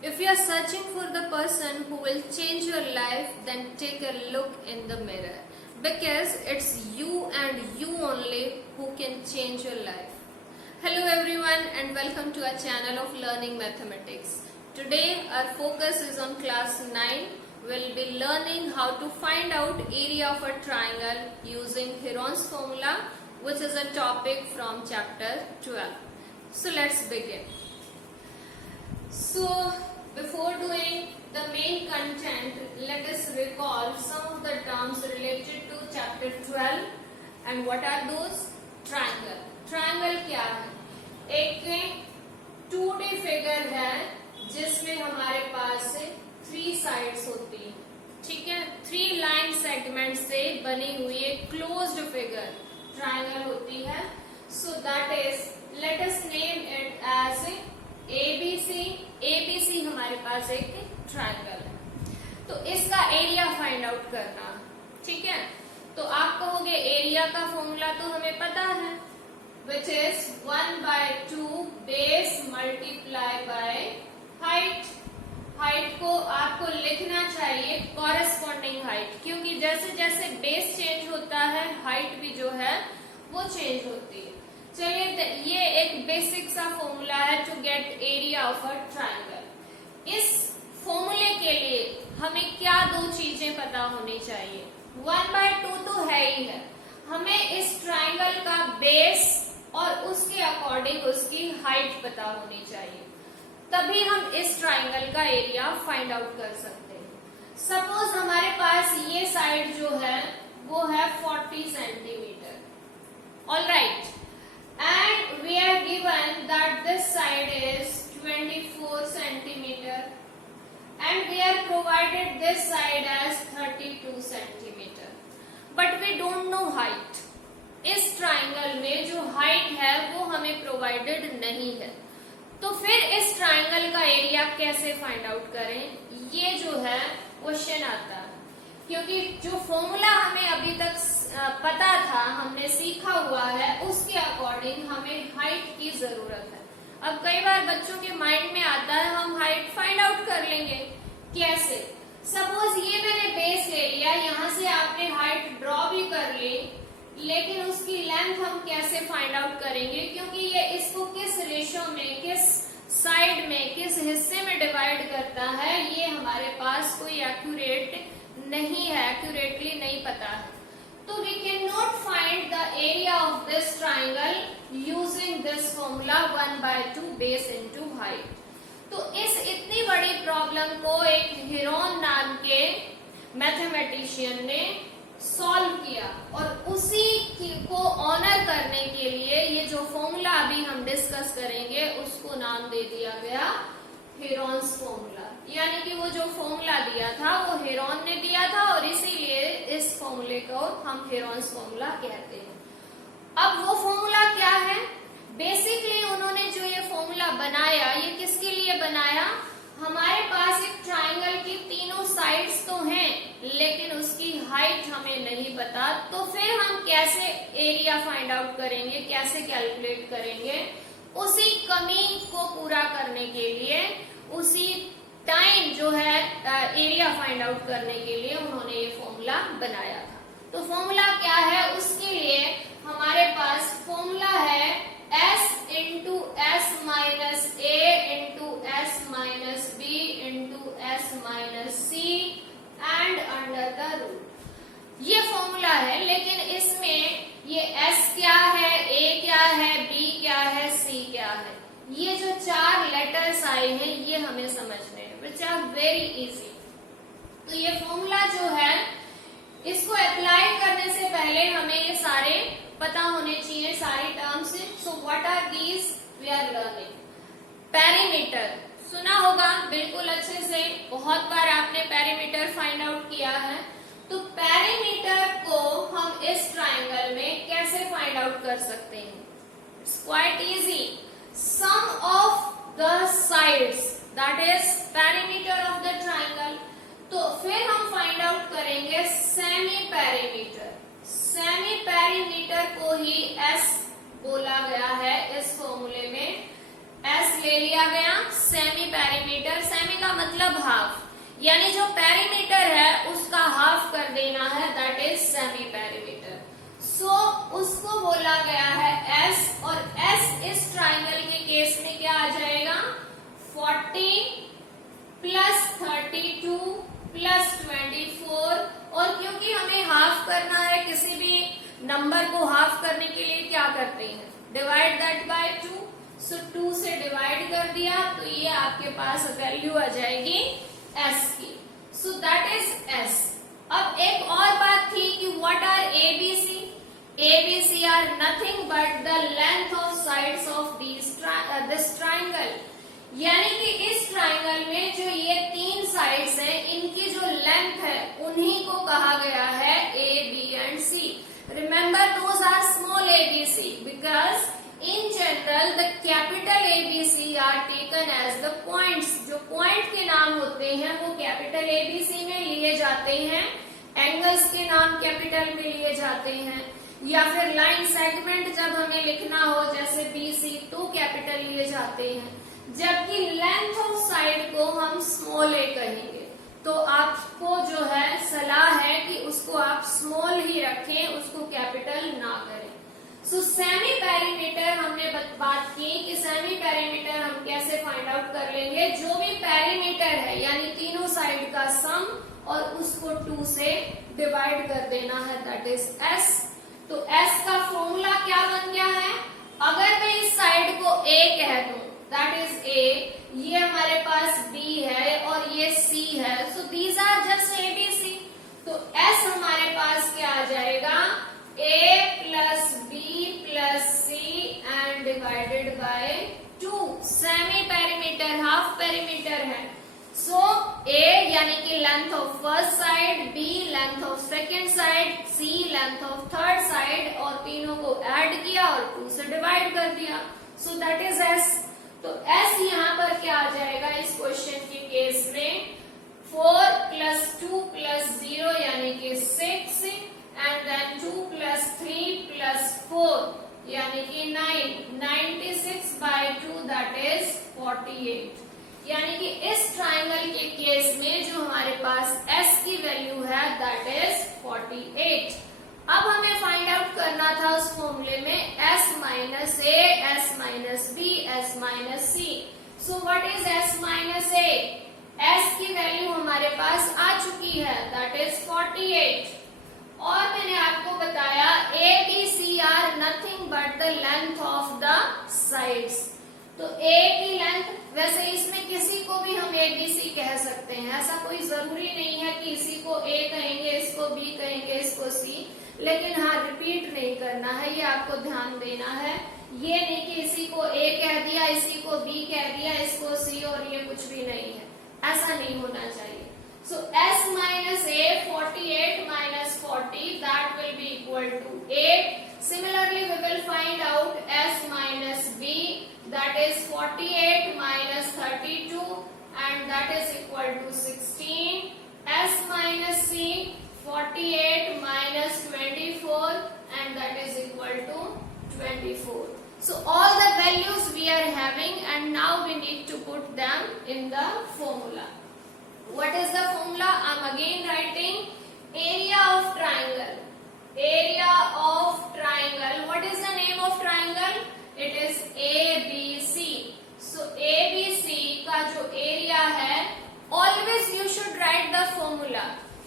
If you are searching for the person who will change your life, then take a look in the mirror, because it's you and you only who can change your life. Hello everyone and welcome to our channel of Learning Mathematics. Today our focus is on class 9. We'll be learning how to find out area of a triangle using Heron's formula, which is a topic from chapter 12. So let's begin. So before doing the main content, let us recall some of the terms related to chapter 12. And what are those? Triangle. Triangle क्या है? एक 2D figure है जिसमें हमारे पास 3 sides होती है, ठीक है। 3 लाइन सेगमेंट से बनी हुई एक क्लोज्ड फिगर ट्रायंगल होती है। So that is, let us name it as ABC। ABC हमारे पास एक ट्रायंगल है, तो इसका एरिया फाइंड आउट करना, ठीक है। तो आप कहोगे एरिया का फॉर्मूला तो हमें पता है, which is 1/2 base multiply by height. Height को आपको लिखना चाहिए कॉरेस्पॉन्डिंग हाइट, क्योंकि जैसे जैसे बेस चेंज होता है हाइट भी जो है वो चेंज होती है। चलिए, ये एक बेसिक सा फॉर्मूला है to get area of a triangle. इस फॉर्मूले के लिए हमें क्या 2 चीजें पता होनी चाहिए। 1/2 तो है ही है, हमें इस ट्रायंगल का बेस और उसके अकॉर्डिंग उसकी हाइट पता होनी चाहिए, तभी हम इस ट्रायंगल का एरिया फाइंड आउट कर सकते हैं। सपोज हमारे पास ये साइड जो है वो है 40 centimetre, alright, and we are given that this side is 24 centimetre and we are provided this side as 32 centimetre, but we don't know height. इस ट्रायंगल में जो हाइट है वो हमें प्रोवाइडेड नहीं है, तो फिर इस ट्रायंगल का एरिया कैसे फाइंड आउट करें, ये जो है क्वेश्चन आता है। क्योंकि जो फॉर्मूला हमें अभी तक पता था, हमने सीखा हुआ है, उसके अकॉर्डिंग हमें हाइट की जरूरत है। अब कई बार बच्चों के माइंड में आता है हम हाइट फाइंड आउट कर लेंगे, कैसे? सपोज ये मैंने बेस ले लिया, यहाँ से आपने हाइट ड्रॉ भी कर ली, लेकिन उसकी लेंथ हम कैसे फाइंड आउट करेंगे, क्योंकि ये इसको किस रेशो में, किस साइड में, किस हिस्से में डिवाइड करता है, ये हमारे पास कोई एक्यूरेट नहीं है, एक्यूरेटली नहीं पता है। तो we can not find the area of this triangle using this formula 1/2 base into height. तो इस इतनी बड़ी प्रॉब्लम को एक हेरोन नाम के मैथमेटिशियन ने सॉल्व किया, और उसी को ऑनर करने के लिए ये जो फॉर्मूला अभी हम डिस्कस करेंगे उसको नाम दे दिया गया हेरोन्स फॉर्मूला। यानी कि वो जो फॉर्मूला दिया था वो हेरोन ने दिया था, और इसीलिए इस फॉर्मूले को हम हेरोन्स फॉर्मूला कहते हैं। अब वो फॉर्मूला क्या है? बेसिकली उन्होंने जो ये फॉर्मूला बनाया, ये किसके लिए बनाया? हमारे पास एक ट्राइंगल की तीनों साइड्स तो हैं, लेकिन उसकी हाइट हमें नहीं पता, तो फिर हम कैसे एरिया फाइंड आउट करेंगे, कैसे कैलकुलेट करेंगे? उसी कमी को पूरा करने के लिए, उसी टाइम जो है एरिया फाइंड आउट करने के लिए उन्होंने ये फॉर्मूला बनाया था। तो फॉर्मूला क्या है? उसके लिए हमारे पास फॉर्मूला है S into S minus A into S minus B into S minus C and under the root. ये फॉर्मूला है, लेकिन इसमें ये S क्या है, A क्या है, B क्या है, C क्या है, ये जो 4 लेटर्स आए हैं ये हमें समझने हैं, विच आर वेरी इजी। तो ये फॉर्मूला जो है इसको अप्लाई करने से पहले हमें ये सारे पता होने चाहिए, सारे terms. So what are these we are learning? Perimeter सुना होगा बिल्कुल अच्छे से, बहुत बार आपने पेरीमीटर फाइंड आउट किया है। तो पेरीमीटर को हम इस ट्राइंगल में कैसे फाइंड आउट कर सकते हैं? It's quite easy. Sum of the sides, that is perimeter of the triangle. तो फिर हम फाइंड आउट करेंगे सेमी पेरीमीटर। सेमी पेरीमीटर को ही एस बोला गया है इस फॉर्मूले में। S ले लिया गया। सेमी पेरीमीटर, सेमी का मतलब हाफ, यानी जो पेरीमीटर है उसका हाफ कर देना है, दैट इज सेमी पेरीमीटर। सो उसको बोला गया है S, और S इस ट्राइंगल के केस में क्या आ जाएगा, 40 प्लस 32 प्लस 24, और क्योंकि हमें हाफ करना है, किसी भी नंबर को हाफ करने के लिए क्या करते हैं, डिवाइड दैट बाय 2। सो 2 से डिवाइड कर दिया तो ये आपके पास वैल्यू आ जाएगी S की। So that is S। अब एक और बात थी कि what are ABC? ABC are nothing but the length of sides of this triangle, यानी कि इस ट्राइंगल में जो ये 3 साइड्स हैं, इनकी जो लेंथ है उन्हीं को कहा गया है A, B and C। Remember those are small ABC because in general the capital ABC are taken as the points। जो पॉइंट के नाम होते हैं वो कैपिटल ABC में लिए जाते हैं, एंगल्स के नाम कैपिटल में लिए जाते हैं, या फिर लाइन सेगमेंट जब हमें लिखना हो जैसे BC तो कैपिटल लिए जाते हैं, जबकि लेंथ ऑफ साइड को हम स्मॉल a कहेंगे। तो आपको जो है सलाह है कि उसको आप स्मॉल ही रखें, उसको कैपिटल ना करें। सो सेमी पेरीमीटर हमने बात की कि सेमी पेरीमीटर हम कैसे फाइंड आउट कर लेंगे, जो भी पेरीमीटर है यानी तीनों साइड का सम, और उसको 2 से डिवाइड कर देना है, दैट इज S। तो S का फॉर्मूला क्या बन गया है, अगर मैं इस साइड को A कह दूं, दैट इज A, ये हमारे पास B है और ये C है, so these are just ABC। तो S हमारे पास क्या आ जाएगा, A plus B plus C and divided by 2। Semi perimeter, half perimeter है। सो A यानी कि length of first side, B length of second side, C length of third side, और तीनों को ऐड किया और 2 से डिवाइड कर दिया। सो दैट इज S। तो S यहाँ पर क्या आ जाएगा इस क्वेश्चन के केस में, 4 प्लस 2 प्लस 0 यानी कि 6, एंड देन 2 प्लस 3 प्लस 4 यानी कि 9, 96 बाय 2 दैट इज 48। यानी कि इस ट्राइंगल के केस में जो हमारे पास S की वैल्यू है दैट इज 48। अब हमें फाइंड आउट करना था उस फॉर्मूले में S minus A, S minus B, S minus C। So what is S minus A? S की वैल्यू हमारे पास आ चुकी है, दैट इज 48। और मैंने आपको बताया A, B, C are nothing but the length of the sides. तो A की लेंथ, वैसे इसमें किसी को भी हम ABC कह सकते हैं, ऐसा कोई जरूरी नहीं है कि इसी को A कहेंगे, इसको B कहेंगे, इसको C, लेकिन हाँ रिपीट नहीं करना है, ये आपको ध्यान देना है। ये नहीं कि इसी को A कह दिया, इसी को B कह दिया, इसको C, और ये कुछ भी नहीं है, ऐसा नहीं होना चाहिए। So S minus A, 48 minus 40, that will be equal to 8। Similarly, we will find out S minus B, that is 48 minus 32, and that is equal to 16. S minus C, 48 minus 24, and that is equal to 24. So all the values we are having, and now we need to put them in the formula. What is the formula? I am again writing area of triangle. Area of triangle. What is the name of triangle? It is ABC. So ABC का जो area है, always you should write the formula.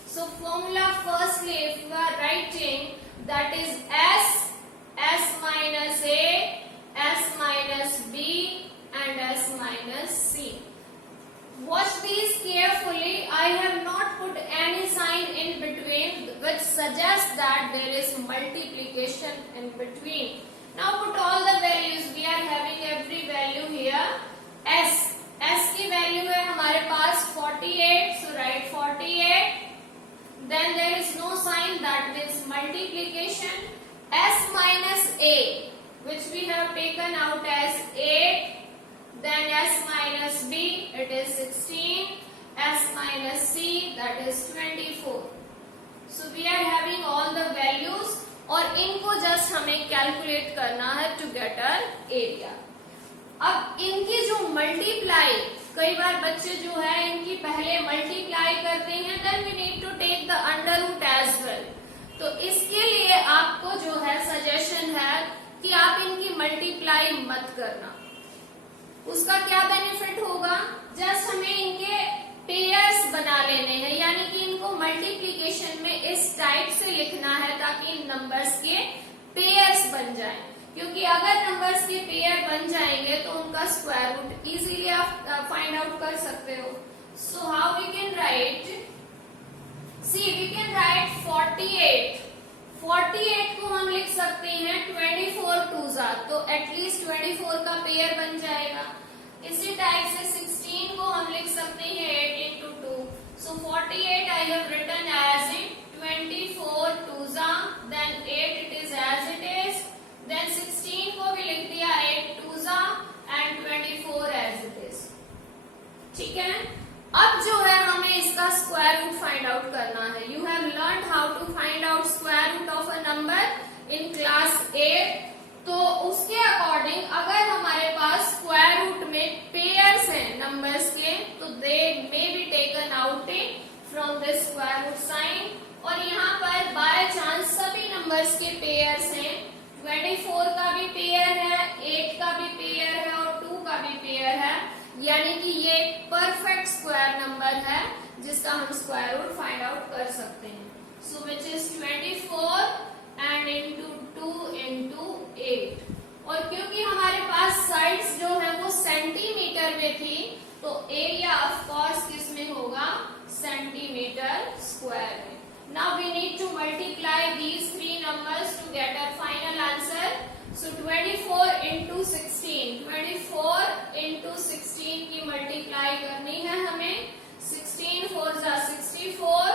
So formula firstly if you are writing, that is S, S minus A, S minus B and S minus C. Watch these carefully. I have not put any sign in between which suggests that there is multiplication in between. Now put all the values. We are having every value here. S. S की value है हमारे पास 48. So write 48. Then there is no sign, that means multiplication. S minus A, which we have taken out as 8. Then S minus B, it is 16. S minus C, that is 24. So we are having all the values, और इनको just हमें calculate करना है to get our area. अब इनकी जो multiply, कई बार बच्चे जो है इनकी पहले मल्टीप्लाई करते हैं, then we need to take the under root as well. तो इसके लिए आपको जो है सजेशन है कि आप इनकी मल्टीप्लाई मत करना। उसका क्या बेनिफिट होगा, जस्ट हमें इनके पेयर्स बना लेने हैं, यानी कि इनको मल्टीप्लीकेशन में इस टाइप से लिखना है ताकि इन नंबर्स के पेयर्स बन जाएं। क्योंकि अगर नंबर्स के पेयर बन जाएंगे तो उनका स्क्वायर रूट इजीली आप फाइंड आउट कर सकते हो। So how we can write, see we can write 48। 48 को हम लिख सकते हैं 24 टूजा, तो एटलीस्ट 24 का पेयर बन जाएगा। इसी टाइप से 16 को हम लिख सकते हैं 8 into 2, so 48 I have written as it 24 टूजा, then 8 it is as it is, then 16 को भी लिख दिया 8 टूजा and 24 as it is। ठीक है, अब जो है हमें इसका स्क्वायर रूट फाइंड आउट करना है। You have learn how to find out square root of a number in class 8। तो उसके अकॉर्डिंग अगर हमारे पास स्क्वायर रूट में पेयर्स हैं नंबर्स के, तो they may be taken out from the square root sign. और यहाँ पर बाय चांस सभी नंबर्स के पेयर्स हैं, 24 का भी पेयर है, 8 का भी पेयर है और 2 का भी पेयर है, यानी कि ये परफेक्ट स्क्वायर नंबर है जिसका हम स्क्वायर रूट फाइंड आउट कर सकते हैं। So which is 24 and into 2 into 8। और क्योंकि हमारे पास साइड्स जो है वो सेंटीमीटर में थी, तो एरिया ऑफ कोर्स किस में होगा, सेंटीमीटर स्क्वायर में। Now we need to multiply these 3 numbers to get a final answer. So 24 into 16, 24 into 16 की मल्टीप्लाई करनी है हमें। 16 4 जा 64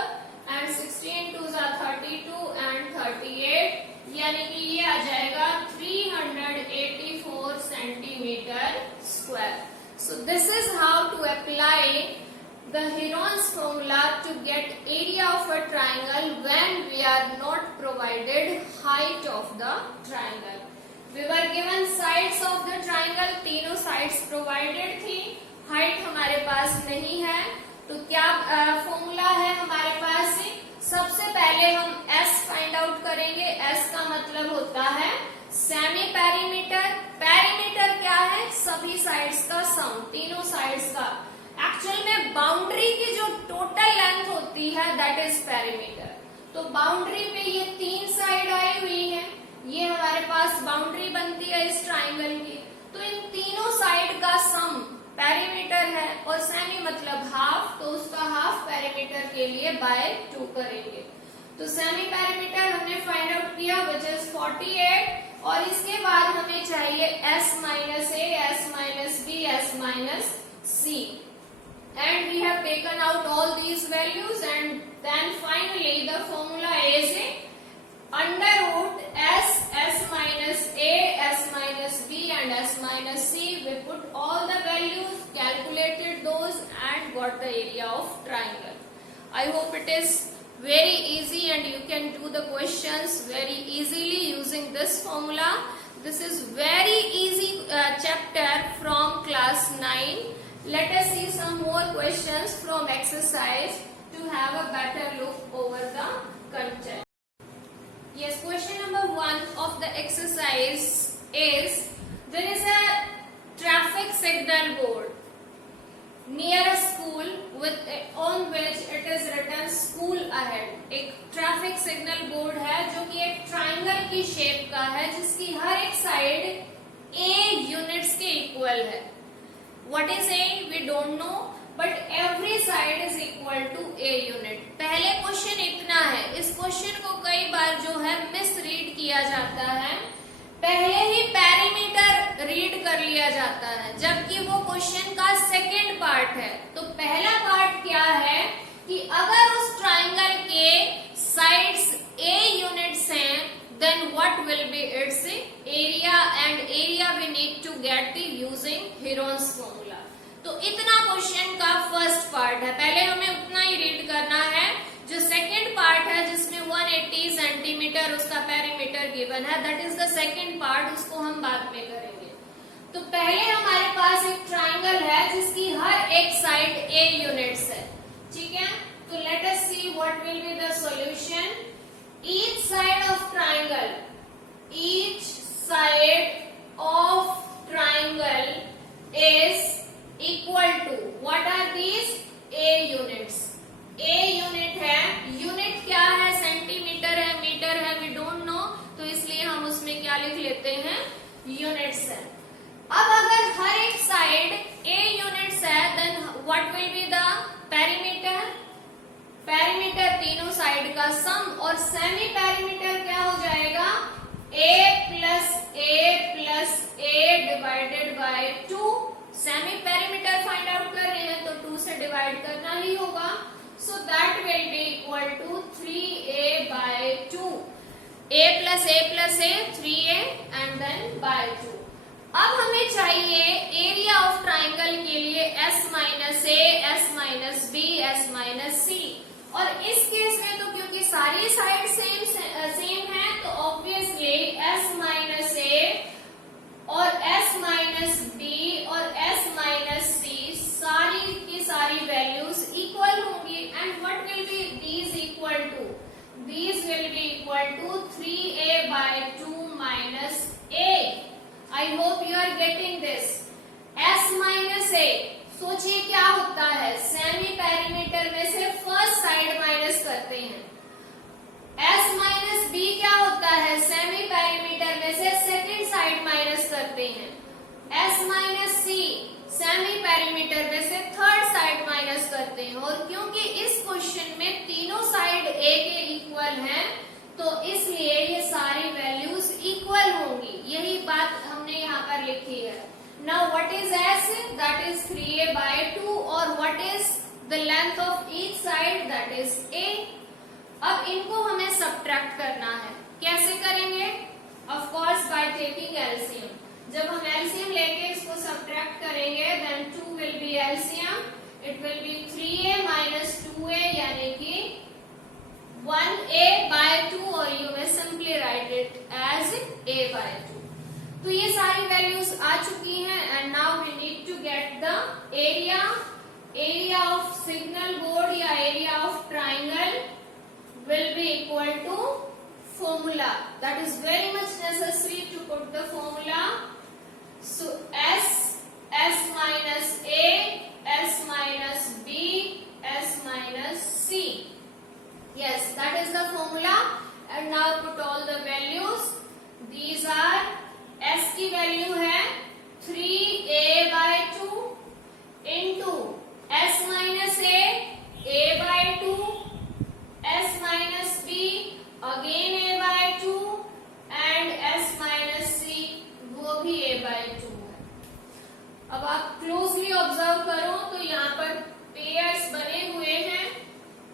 and 16 2 जा 32 and 38, यानी कि ये आ जाएगा 384 centimetre square. So this is how to apply the Heron's formula to get area of a triangle when we are not provided height of the triangle. We were given sides of the triangle, तीनों sides provided थी, height हमारे पास नहीं है, तो क्या formula है हमारे पास। सबसे पहले हम S फाइंड आउट करेंगे। S का मतलब होता है सेमी पेरीमीटर। पेरीमीटर क्या है, सभी साइड्स का सम, तीनों साइड्स का। एक्चुअल में बाउंड्री की जो टोटल लेंथ होती है दैट इज पेरीमीटर। तो बाउंड्री पे ये 3 साइड आई हुई है, ये हमारे पास बाउंड्री बनती है इस ट्राइंगल की। तो इन तीनों साइड का सम पेरीमीटर है, और सेमी मतलब हाफ, तो उसका हाफ पेरीमीटर के लिए बाय 2 करेंगे। तो सेमी पेरीमीटर हमने फाइंड आउट किया विच इज 48, और इसके बाद हमें चाहिए S minus A, S minus B, S minus C, and we have taken out all these values, and then finally the formula is under root S, S minus A, S minus B and S minus C. We put all the values, calculated those and got the area of triangle. I hope it is very easy and you can do the questions very easily using this formula. This is very easy chapter from class 9. Let us see some more questions from exercise to have a better look over the content. Yes, question number 1 of the exercise is, there is a traffic signal board near a school with on which it is written school ahead. एक traffic signal board है जो कि एक triangle की shape का है, जिसकी हर एक साइड A यूनिट्स के इक्वल है। What is A? We don't know, but every side is equal to A unit. पहले क्वेश्चन इतना है, इस क्वेश्चन को कई बार जो है मिसरीड किया जाता है, पहले ही पेरीमीटर रीड कर लिया जाता है, जबकि वो क्वेश्चन का सेकंड पार्ट है। तो पहला पार्ट क्या है कि अगर उस ट्राइंगल के साइड्स A यूनिट्स हैं, then what will be its area, and area we need to get using Heron's formula. तो इतना क्वेश्चन का फर्स्ट पार्ट है, पहले हमें उतना ही रीड करना है। जो सेकंड पार्ट है जिसमें 180 सेंटीमीटर उसका पेरीमीटर गिवन है, that is the second part, उसको हम बाद में करेंगे। तो पहले हमारे पास एक ट्राइंगल है जिसकी हर एक साइड a यूनिट्स है, ठीक है। तो let us see what will be the solution. Each side of triangle, each side of triangle is equal to, what are these, a units. a unit है, यूनिट क्या है, सेंटीमीटर है, metre है, we don't no, तो इसलिए हम उसमें क्या लिख लेते हैं, यूनिट्स है। अब अगर हर एक साइड a यूनिट्स है, then what will be the perimeter, perimeter तीनों साइड का सम, और सेमी पेरीमीटर क्या हो जाएगा, a plus a divided by 2। Semi perimeter find out कर रहे हैं तो 2 से डिवाइड करना ही होगा, so that will be equal to 3a by 2। a plus a 3a and then by 2। अब हमें चाहिए एरिया ऑफ ट्राइंगल के लिए s minus a, s minus b, s minus c, और इस केस में तो क्योंकि सारी साइड सेम है तो ऑब्वियसली s माइनस a और s माइनस b और s माइनस c सारी की सारी वैल्यूज इक्वल होंगी, and what will be these equal to, these will be equal to 3a by 2 minus a. I hope you are getting this. s minus a, सोचिए क्या होता है, semi perimeter में से फर्स्ट साइड माइनस करते हैं। s minus b क्या होता है, सेमी पेरीमीटर में से सेकंड साइड माइनस करते हैं। s minus c semi perimeter में से थर्ड साइड माइनस करते हैं, और क्योंकि इस क्वेश्चन में तीनों साइड a के इक्वल हैं तो इसलिए ये सारी वैल्यूज इक्वल होंगी, यही बात हमने यहाँ पर लिखी है। Now what is s, that is 3a by 2, और what is the length of each side, that is a। अब इनको हमें सब्ट्रैक्ट करना है, कैसे करेंगे, of course by taking LCM. जब हम एलसीएम लेके इसको सब्ट्रैक्ट करेंगे then 2 will be LCM, it will be 3a minus 2a यानी कि 1a by 2, और you may simply write it as a by 2। तो ये सारी वैल्यूज आ चुकी हैं, and now we need to get the area. Area of signal board या area of triangle will be equal to formula, that is very much necessary to put the formula. So s minus a, s minus b, s minus c, yes, that is the formula, and now put all the values. These are s की value है 3a by 2 into s minus a by 2, s minus b again a by 2, and s minus c वो भी a by 2 है। अब आप closely observe करो तो यहाँ पर पेयर्स बने हुए हैं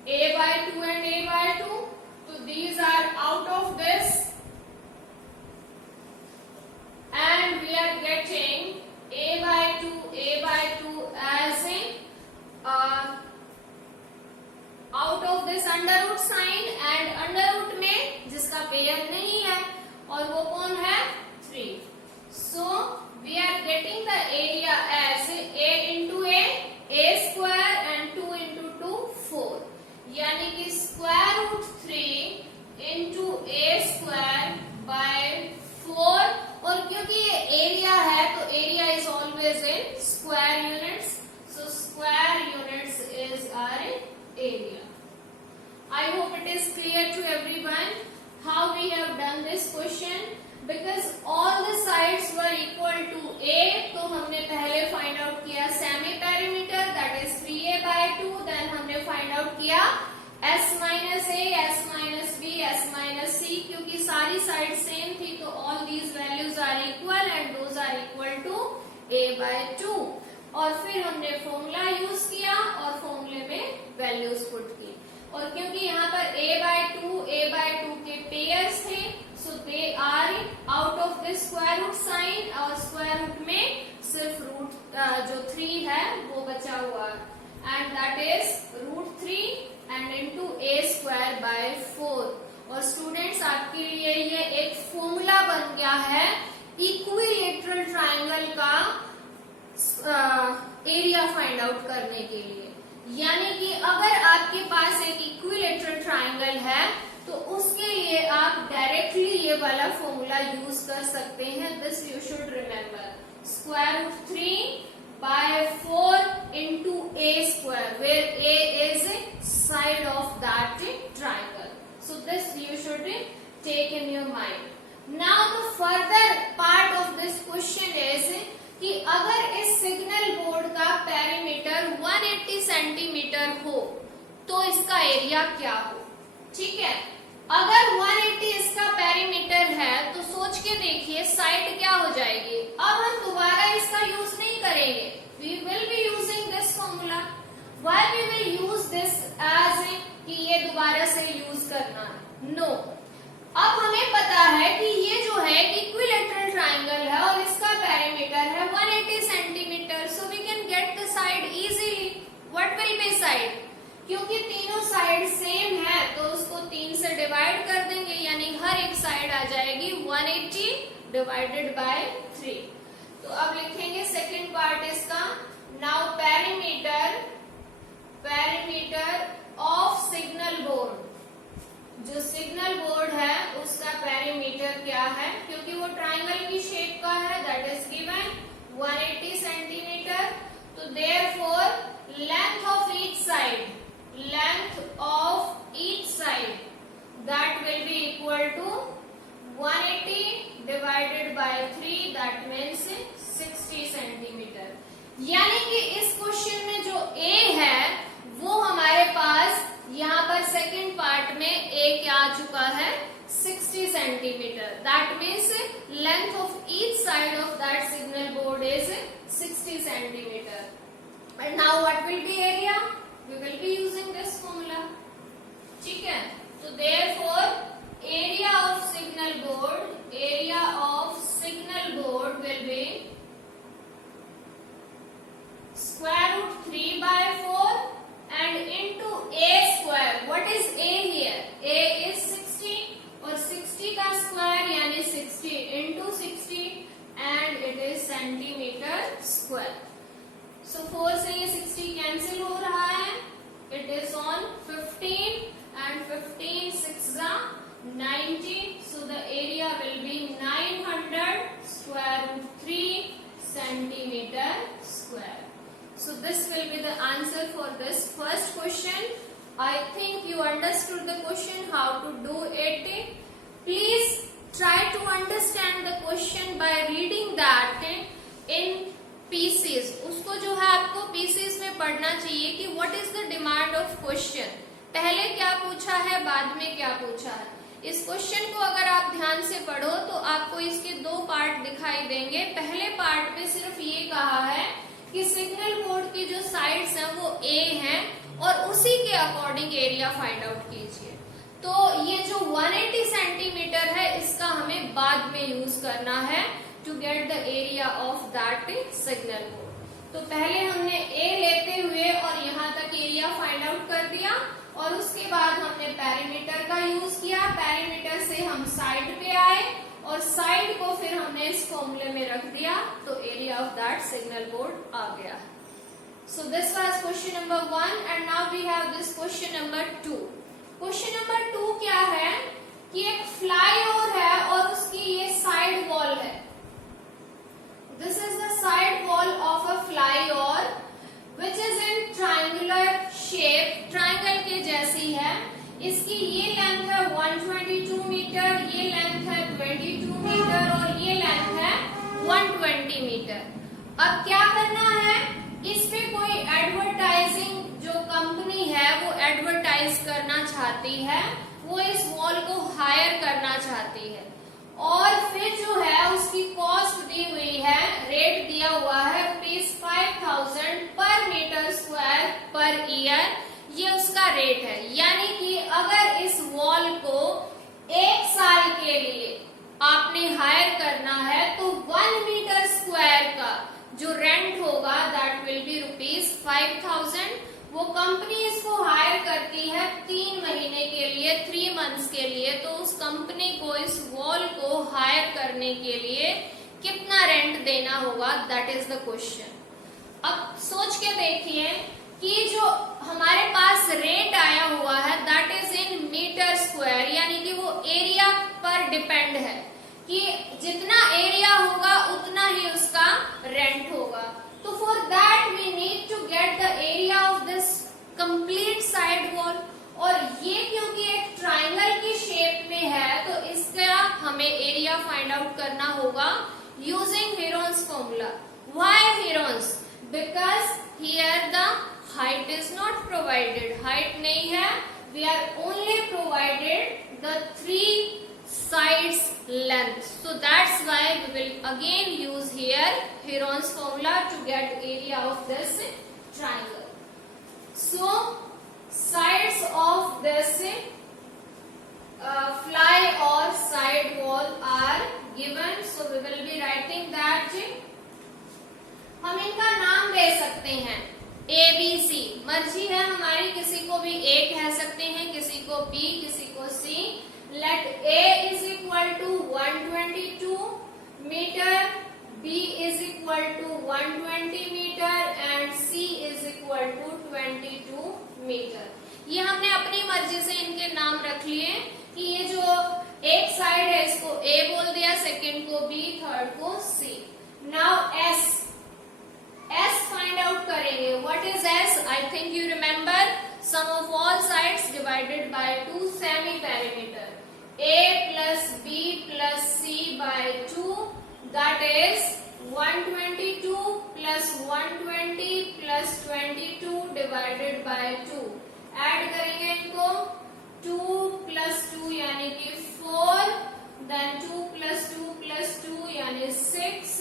a by 2 and a by 2, तो these are out of this, and we are getting a by 2 as in out of this under root sign, and under root में जिसका पेयर नहीं है और वो कौन है 3, so we are getting the area as a into a square, and 2 into 2 4, यानी कि square root 3 into a square by 4, और क्योंकि ये एरिया है तो area is always in square units, so square units is our area. I hope it is clear to everyone how we have done this question. Because all the sides were equal to a, तो हमने पहले find out किया semi perimeter, that is 3a by 2, then हमने find out किया s minus a, s minus b, s minus c, क्योंकि सारी side same थी तो all these values are equal and those are equal to a by 2, और फिर हमने formula use किया और फॉर्मूले में वैल्यूज पुट की, और क्योंकि यहाँ पर a by 2 के पेयर्स थे, so they are out of the square root sign, और स्क्वायर रूट में सिर्फ रूट जो 3 है वो बचा हुआ, and that is root 3 and into a square by 4। और स्टूडेंट्स आपके लिए ये एक फॉर्मूला बन गया है इक्विलेटरल ट्राइंगल का एरिया फाइंड आउट करने के लिए। यानी कि अगर आपके पास एक इक्विलेटरल ट्राइंगल है तो उसके लिए आप डायरेक्टली ये वाला फॉर्मूला यूज कर सकते हैं। This you should remember, square root 3/4 into a square, where a is side of that triangle. So this you should take in your mind. Now the further part of this question is कि अगर इस signal board का perimeter 180 centimetre हो तो इसका area क्या हो। ठीक है, अगर 180 इसका पेरीमीटर है तो सोच के देखिए साइड क्या हो जाएगी। अब हम दोबारा इसका यूज नहीं करेंगे, we will be using this formula. Why we will use this as कि ये दोबारा से यूज करना है? No. अब हमें पता है कि ये जो है इक्विलेटरल ट्राइंगल है और इसका पेरीमीटर है 180 centimetre, so we can get the side easily. What will be side? क्योंकि तीनों साइड सेम है तो उसको 3 से डिवाइड कर देंगे, यानी हर एक साइड आ जाएगी 180 डिवाइडेड बाय 3। तो अब लिखेंगे सेकेंड पार्ट इसका। Now perimeter of signal board, जो सिग्नल बोर्ड है उसका पेरीमीटर क्या है, क्योंकि वो ट्राइंगल की शेप का है, दैट इज गिवन 180 सेंटीमीटर। तो therefore length of each side that will be equal to 180 divided by 3, that means 60 centimetre. यानी कि इस क्वेश्चन में जो A है वो हमारे पास यहाँ पर सेकेंड पार्ट में A क्या आ चुका है, 60 centimetre. That means length of each side of that signal board is 60 centimetre. And now what will be area, we will be using this formula. ठीक है, तो therefore area of signal board will be square root 3/4 and into a square. What is a here? A is 60 और 60 का square यानी 60 into 60 and it is centimeter square. So 4 से ये 60 cancel हो रहा है, it is on 15 and 15 6 90, so the area will be 900 square root 3 centimeter square. So this will be the answer for this first question. I think you understood the question, how to do it. Please try to understand the question by reading that in pieces. उसको जो है आपको pieces में पढ़ना चाहिए कि what is the demand of question. पहले क्या पूछा है, बाद में क्या पूछा है। इस क्वेश्चन को अगर आप ध्यान से पढ़ो तो आपको इसके 2 पार्ट दिखाई देंगे। पहले पार्ट में सिर्फ ये कहा है कि सिग्नल बोर्ड की जो साइड्स हैं वो A हैं और उसी के अकॉर्डिंग एरिया फाइंड आउट कीजिए। तो ये जो 180 सेंटीमीटर है इसका हमें बाद में यूज करना है to get the area of that signal board. तो पहले हमने A लेते हुए और यहाँ तक एरिया फाइंड आउट कर दिया और उसके बाद हमने पेरीमीटर का यूज किया। पेरीमीटर से हम साइड पे आए और साइड को फिर हमने इस फॉर्मूले में रख दिया तो area of that signal board आ गया। So this was question number 1 and now we have this question number 2। Question number 2 क्या है कि एक फ्लाईओवर है और उसकी ये साइड वॉल है। This is the side wall of a flyover which is in triangular shape, triangle के जैसी है। इसकी ये लेंथ है 122 मीटर, ये लेंथ है 22 मीटर और ये लेंथ है 120 मीटर। अब क्या करना है, इस पे कोई एडवर्टाइजिंग जो कंपनी है वो एडवर्टाइज करना चाहती है, वो इस वॉल को हायर करना चाहती है और फिर जो है उसकी कॉस्ट दी हुई है, रेट दिया हुआ है ₹5000 पर मीटर स्क्वायर पर ईयर, ये उसका रेट है। यानी कि अगर इस वॉल को 1 साल के लिए आपने हायर करना है तो 1 मीटर स्क्वायर का जो रेंट होगा दैट विल बी ₹5000। वो कंपनी इसको हायर करती है 3 महीने के लिए, 3 मंथ्स के लिए। तो उस कंपनी को इस वॉल को हायर करने के लिए कितना रेंट देना होगा, दैट इज द क्वेश्चन। अब सोच के देखिए कि जो हमारे पास रेंट आया हुआ है that is in metre square, यानी कि वो एरिया पर डिपेंड है कि जितना एरिया होगा उतना ही उसका रेंट होगा। तो for that we need to get the area of this complete side wall, और ये क्योंकि एक ट्राइंगल की शेप में है तो इसका हमें एरिया फाइंड आउट करना होगा using Heron's formula. Why Heron's? Because here the height is not provided, height नहीं है, we are only provided the 3 sides length, so that's why we will again use here Heron's formula to get area of this triangle. So sides of this fly or side wall are given, so we will be writing that। हम इनका नाम दे सकते हैं A B C, मर्जी है हमारी, किसी को भी A कह सकते हैं, किसी को B, किसी को C। Let A is equal to 122 meter, B is equal to 120 meter and C is equal to 22 meter। ये हमने अपनी मर्जी से इनके नाम रख लिए कि ये जो एक साइड है इसको A बोल दिया, सेकंड को B, थर्ड को C। Now S find out करेंगे। What is S? I think you remember sum of all sides divided by 2 semi perimeter। A plus B plus C by 2, that is 122 plus 120 plus 22 divided by 2। Add करेंगे इनको, 2 plus 2 यानी कि 4, then 2 plus 2 plus 2 यानी 6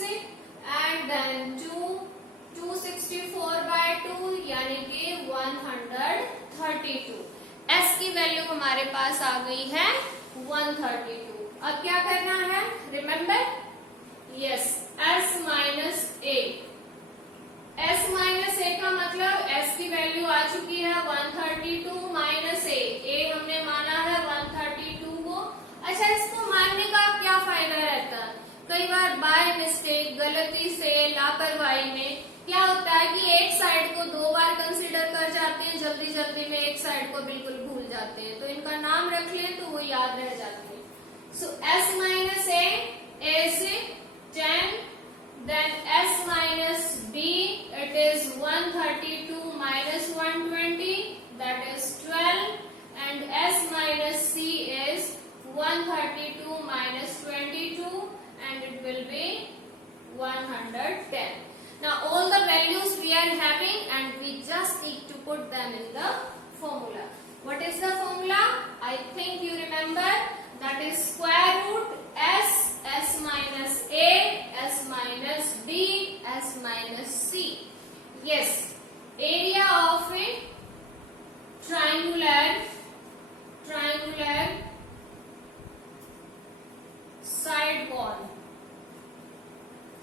and then 264 by 2 यानी कि 132। S की value हमारे पास आ गई है 132। अब क्या करना है? Remember, yes, S minus A। S minus A का मतलब S की वैल्यू आ चुकी है 132 माइनस A हमने माना है 132 को। अच्छा, इसको मानने का क्या फायदा रहता है? कई बार बाय मिस्टेक, गलती से, लापरवाही में क्या होता है कि एक साइड को 2 बार कंसीडर कर जाते हैं, जल्दी जल्दी में एक साइड को बिल्कुल भूल जाते हैं, तो इनका नाम रख लें तो वो याद रह जाते हैं। सो S minus A is 10, then S minus B, it is 132 minus 120, that is 12, and S minus C is 132 minus 22 and it will be 110। Now all the values we are having and we just need to put them in the formula। What is the formula? I think you remember, that is square root S minus A, S minus B, S minus C। Yes, area of a triangular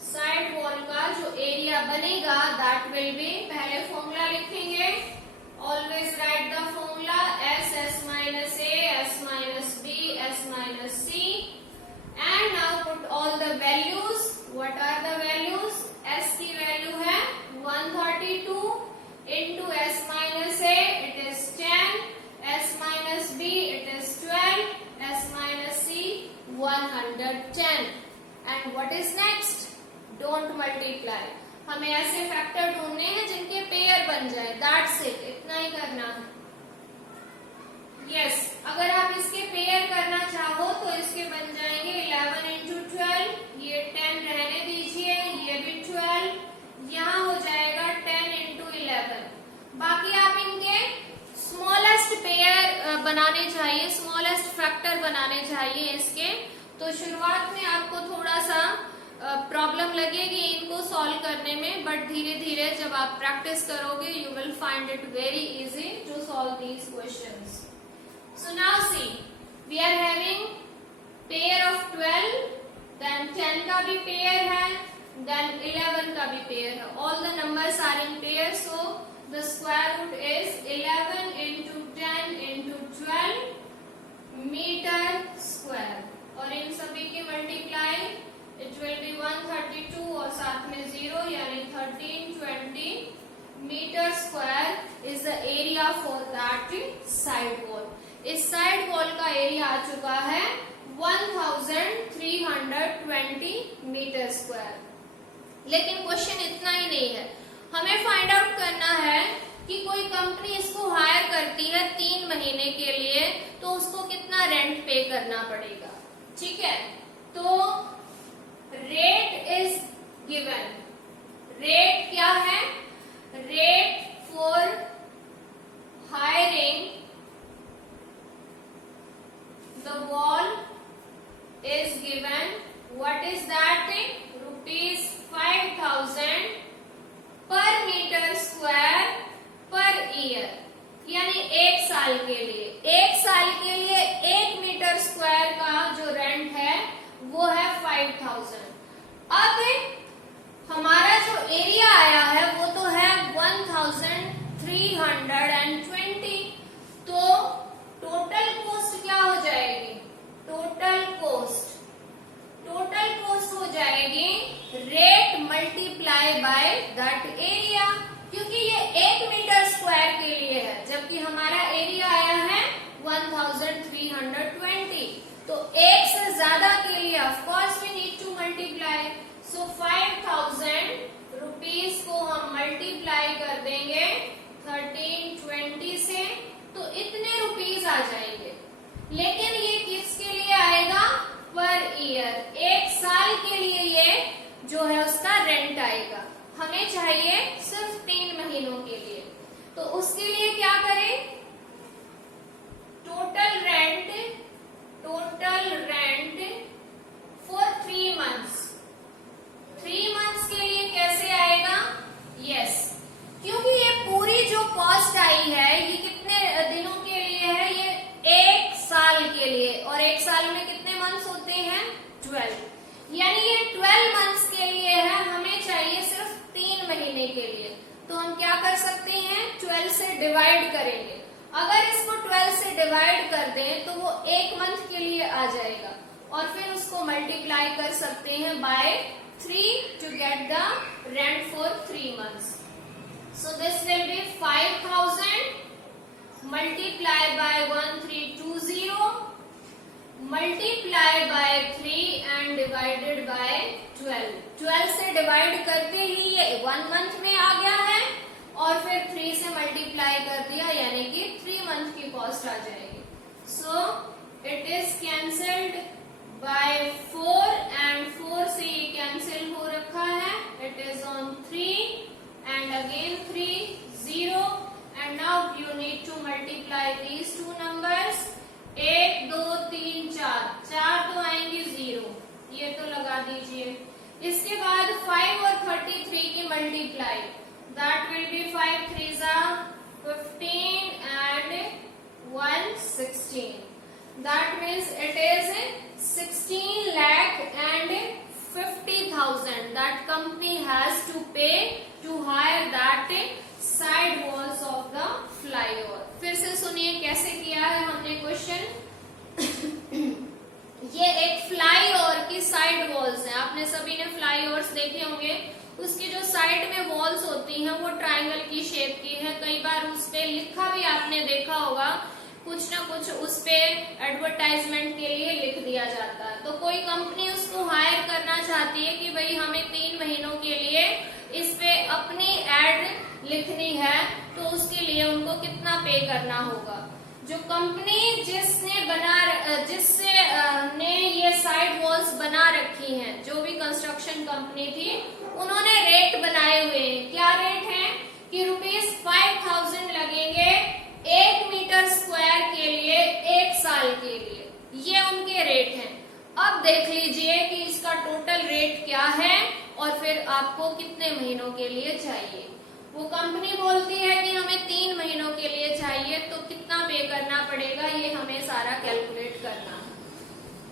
side wall का जो area बनेगा that will B, पहले formula लिखेंगे, always right the formula S minus A, S minus B, S minus C, and now put all the values। what are the values? S की value है 132 into S minus A, it is 10, S minus B, it is 12, S minus C 110। and what is next? don't multiply। हमें ऐसे factor ढूंढने हैं जिनके pair बन जाए, that's it, इतना ही करना है। यस, अगर आप इसके पेयर करना चाहो तो इसके बन जाएंगे 11 into 12, ये 10 रहने दीजिए, ये भी 12, यहाँ हो जाएगा 10 into 11। बाकी आप इनके स्मॉलेस्ट पेयर बनाने चाहिए, स्मॉलेस्ट फैक्टर बनाने चाहिए इसके। तो शुरुआत में आपको थोड़ा सा प्रॉब्लम लगेगी इनको सॉल्व करने में, बट धीरे धीरे जब आप प्रैक्टिस करोगे you will find it very easy to solve these questions. So now see, we are having pair of 12, then 10 का भी पेयर है, देन 11 का भी पेयर है, all the numbers are in pair, so the square root is 11 into 10 into 12 metre square, और इन सभी की multiply it will be 130 area for that side wall. इस साइड वॉल का एरिया आ चुका है 1320 मीटर स्क्वायर। लेकिन क्वेश्चन इतना ही नहीं है, हमें फाइंड आउट करना है कि कोई कंपनी इसको हायर करती है 3 महीने के लिए, तो उसको कितना रेंट पे करना पड़ेगा। ठीक है, तो रेट इज गिवन। रेट क्या है? Rate for hiring the wall is given. What is that? ₹5,000 per meter square per year, यानी 1 साल के लिए। 1 साल के लिए 1 मीटर स्क्वायर का जो रेंट है वो है 5,000। अब हमारा जो एरिया आया है वो तो है 1320। तो टोटल कॉस्ट क्या हो जाएगी? टोटल कॉस्ट हो जाएगी rate multiply by that area, क्योंकि ये 1 मीटर स्क्वायर के लिए है, जबकि हमारा एरिया आया है 1320। तो 1 से ज्यादा के लिए of course we need to multiply. So 5,000 rupees को हम मल्टीप्लाई कर देंगे 1320 से, तो इतने रुपीज आ जाएंगे। लेकिन ये किसके लिए आएगा? Per year. 1 साल के लिए ये जो है उसका रेंट आएगा। हमें चाहिए सिर्फ 3 महीनों के लिए, तो उसके लिए क्या करें? Total rent for 3 months. 3 months के लिए कैसे आएगा? यस, क्योंकि ये पूरी जो कॉस्ट आई है ये कितने दिनों के लिए है? ये 1 साल के लिए, और 1 साल में कितने मंथ्स होते हैं? 12, यानी ये 12 मंथ्स के लिए है। हमें चाहिए सिर्फ 3 महीने के लिए, तो हम क्या कर सकते हैं? 12 से डिवाइड करेंगे। अगर इसको 12 से डिवाइड कर दें तो वो 1 मंथ के लिए आ जाएगा, और फिर उसको मल्टीप्लाई कर सकते हैं by 3 to get the rent for 3 months. So this will be 5,000 multiply by 1320 multiply by 3 and divided by 12। 12 से डिवाइड करते ही ये 1 मंथ में आ गया है, और फिर 3 से मल्टीप्लाई कर दिया, यानी कि 3 मंथ की कॉस्ट आ जाएगी। So it is cancelled by 4, and 4 से ये कैंसिल हो रखा है। It is on 3 and again 3 0, and now you need to multiply these two numbers। 1 2 3 4 तो आएंगे 0, ये तो लगा दीजिए। इसके बाद 5 और 33 की multiply, that will be 5 3 15 and 1 16। That means it is 16,50,000 that company has to pay to hire that side walls of the flyover. फिर से सुनिए कैसे किया है हमने क्वेश्चन। ये एक फ्लाईओवर की साइड वॉल्स हैं। आपने सभी ने फ्लाईओवर्स देखे होंगे, उसकी जो साइड में वॉल्स होती हैं वो ट्रायंगल की शेप की है। कई बार उस पे लिखा भी आपने देखा होगा, कुछ ना कुछ उस पे एडवर्टाइजमेंट के लिए लिख दिया जाता है। तो कोई कंपनी उसको हायर करना चाहती है कि भाई हमें 3 महीनों के लिए इस पे अपनी एड लिखनी है, तो उसके लिए उनको कितना पे करना होगा। जो कंपनी जिससे ने ये साइड वॉल्स बना रखी हैं, जो भी कंस्ट्रक्शन कंपनी थी, उन्होंने रेट बनाए हुए हैं। क्या रेट है? कि ₹5,000 लगेंगे 1 मीटर स्क्वायर के लिए 1 साल के लिए, ये उनके रेट हैं। अब देख लीजिए कि इसका टोटल रेट क्या है और फिर आपको कितने महीनों के लिए चाहिए। वो कंपनी बोलती है कि हमें 3 महीनों के लिए चाहिए, तो कितना पे करना पड़ेगा ये हमें सारा कैलकुलेट करना है।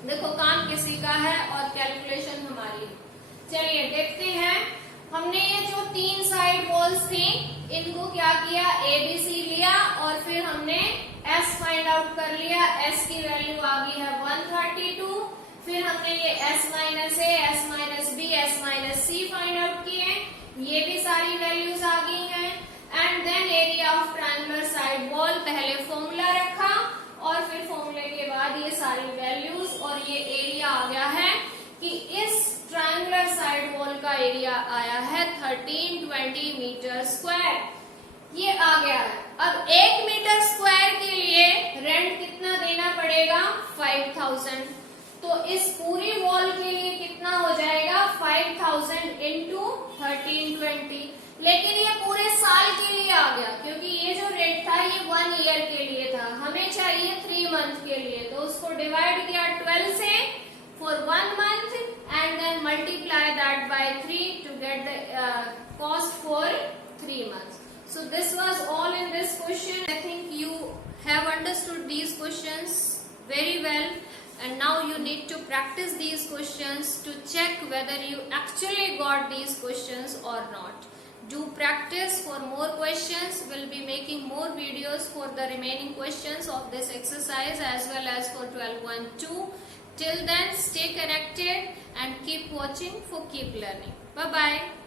देखो काम किसी का है और कैलकुलेशन हमारी। चलिए देखते हैं। हमने ये जो 3 साइड वॉल्स थी इनको क्या किया? ABC लिया और फिर हमने S फाइंड आउट कर लिया। S की वैल्यू आ गई है 132। फिर हमने ये S minus A, S minus B, S minus C find out किए, ये भी सारी वैल्यूज आ गई हैं। And then area of triangular side 1320 metre square. ये आ गया है। अब 1 मीटर स्क्वायर के लिए रेंट कितना देना पड़ेगा? 5000। तो इस पूरी वॉल के लिए कितना हो जाएगा? 5000 इंटू 1320। लेकिन ये पूरे साल के लिए आ गया, क्योंकि ये जो रेट था ये 1 ईयर के लिए था, हमें चाहिए 3 मंथ के लिए। तो उसको डिवाइड किया 12 से for 1 month and then multiply that by 3 to get the cost for 3 months. So this was all in this question. I think you have understood these questions very well, and now you need to practice these questions to check whether you actually got these questions or not. Do practice for more questions. We'll be making more videos for the remaining questions of this exercise as well as for 12.2. Till then, stay connected and keep watching for Keep Learning. Bye bye.